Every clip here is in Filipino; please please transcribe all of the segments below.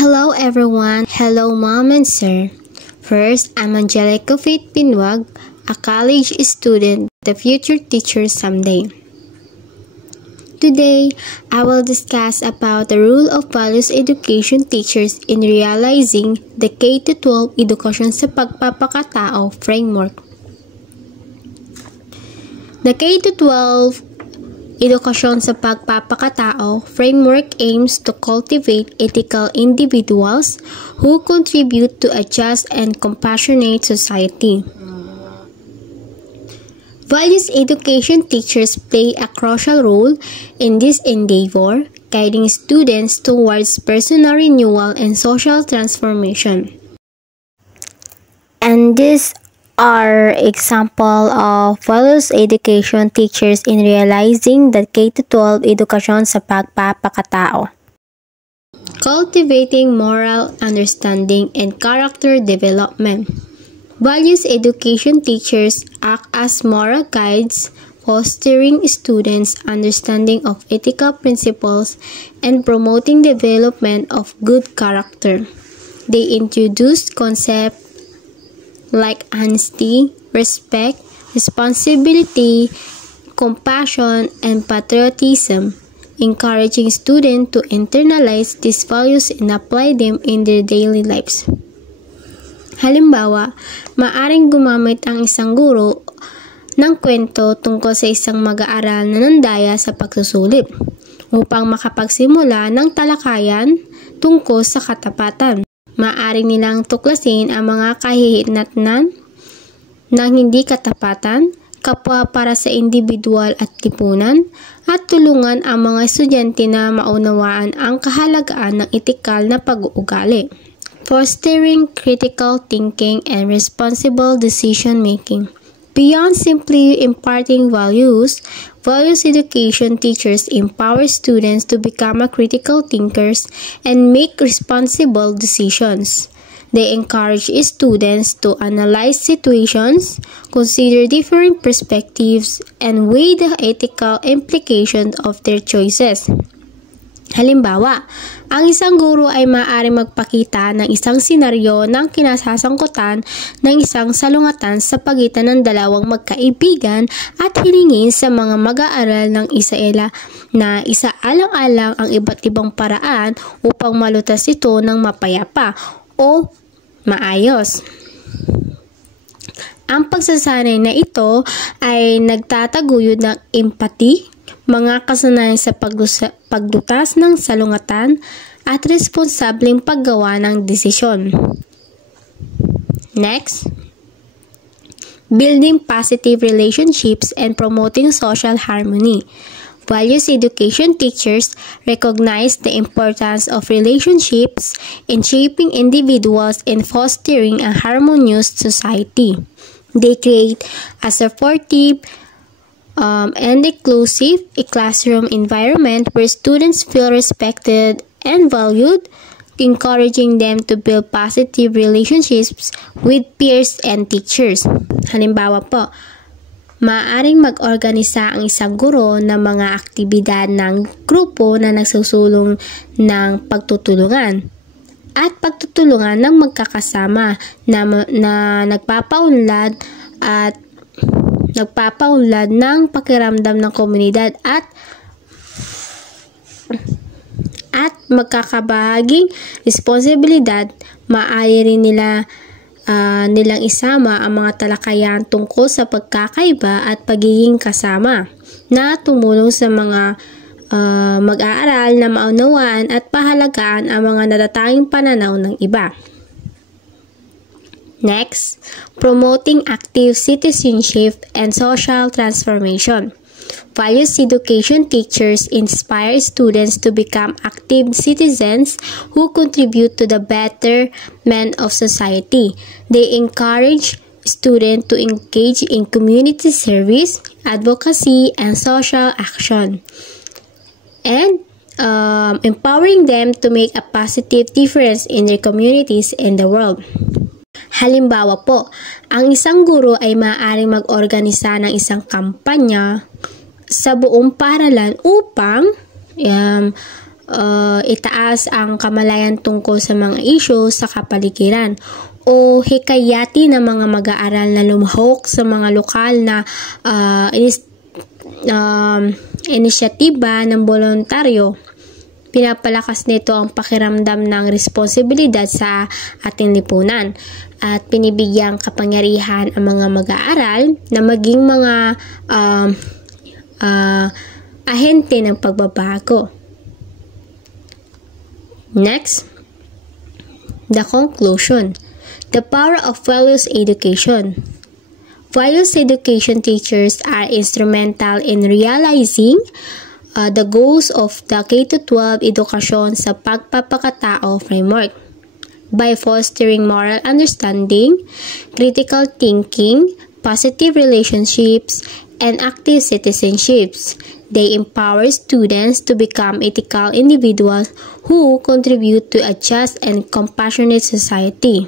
Hello everyone. Hello mom and sir. First, I'm Angelica Faith Pinwag, a college student, the future teacher someday. Today, I will discuss about the role of values education teachers in realizing the K-12 edukasyon sa pagpapakatao framework. The K-12 edukasyon sa pagpapakatao framework aims to cultivate ethical individuals who contribute to a just and compassionate society. Values education teachers play a crucial role in this endeavor, guiding students towards personal renewal and social transformation. And these are examples of values education teachers in realizing the K-12 edukasyon sa pagpapakatao. Cultivating moral understanding and character development. Values education teachers act as moral guides, fostering students' understanding of ethical principles and promoting development of good character. They introduce concepts like honesty, respect, responsibility, compassion, and patriotism, encouraging students to internalize these values and apply them in their daily lives. Halimbawa, maaring gumamit ang isang guro ng kwento tungkol sa isang mag-aaral na nandaya sa pagsusulit upang makapagsimula ng talakayan tungkol sa katapatan. Maaring nilang tuklasin ang mga kahihinatnan ng hindi katapatan, kapwa para sa individual at lipunan, at tulungan ang mga estudyante na maunawaan ang kahalagaan ng etikal na pag-uugali. Fostering critical thinking and responsible decision-making. Beyond simply imparting values, values education teachers empower students to become critical thinkers and make responsible decisions. They encourage students to analyze situations, consider different perspectives, and weigh the ethical implications of their choices. Halimbawa, ang isang guro ay maaaring magpakita ng isang senaryo ng kinasasangkutan ng isang salungatan sa pagitan ng dalawang magkaibigan at hilingin sa mga mag-aaral ng isaela na isaalang-alang ang iba't ibang paraan upang malutas ito ng mapayapa o maayos. Ang pagsasanay na ito ay nagtataguyod ng empathy, mga kasanayan sa paglutas ng salungatan at responsableng paggawa ng desisyon. Next, building positive relationships and promoting social harmony. Values education teachers recognize the importance of relationships in shaping individuals and fostering a harmonious society. They create a supportive and inclusive classroom environment where students feel respected and valued, encouraging them to build positive relationships with peers and teachers. Halimbawa po, maaaring mag-organisa ang isang guro ng mga aktibidad ng grupo na nagsusulong ng pagtutulungan at pagtutulungan ng magkakasama na nagpapaunlad ng pakiramdam ng komunidad at magkakabahaging responsibilidad. Maaari rin nilang isama ang mga talakayan tungkol sa pagkakaiba at pagiging kasama na tumulong sa mga mag-aaral na maunawaan at pahalagaan ang mga natatanging pananaw ng iba. Next, promoting active citizenship and social transformation. Values education teachers inspire students to become active citizens who contribute to the betterment of society. They encourage students to engage in community service, advocacy, and social action, and empowering them to make a positive difference in their communities and the world. Halimbawa po, ang isang guro ay maaaring mag-organisa ng isang kampanya sa buong paaralan upang itaas ang kamalayan tungkol sa mga issues sa kapaligiran o hikayati ng mga mag-aaral na lumahok sa mga lokal na inisyatiba ng voluntaryo. Pinapalakas nito ang pakiramdam ng responsibilidad sa ating lipunan at pinibigyang kapangyarihan ang mga mag-aaral na maging mga ahente ng pagbabago. Next, the conclusion. The power of values education. Values education teachers are instrumental in realizing the goals of the K-12 edukasyon sa pagpapakatao framework by fostering moral understanding, critical thinking, positive relationships, and active citizenships. They empower students to become ethical individuals who contribute to a just and compassionate society.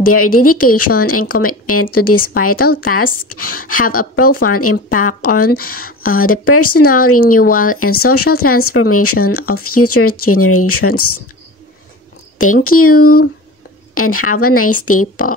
Their dedication and commitment to this vital task have a profound impact on the personal renewal and social transformation of future generations. Thank you and have a nice day po.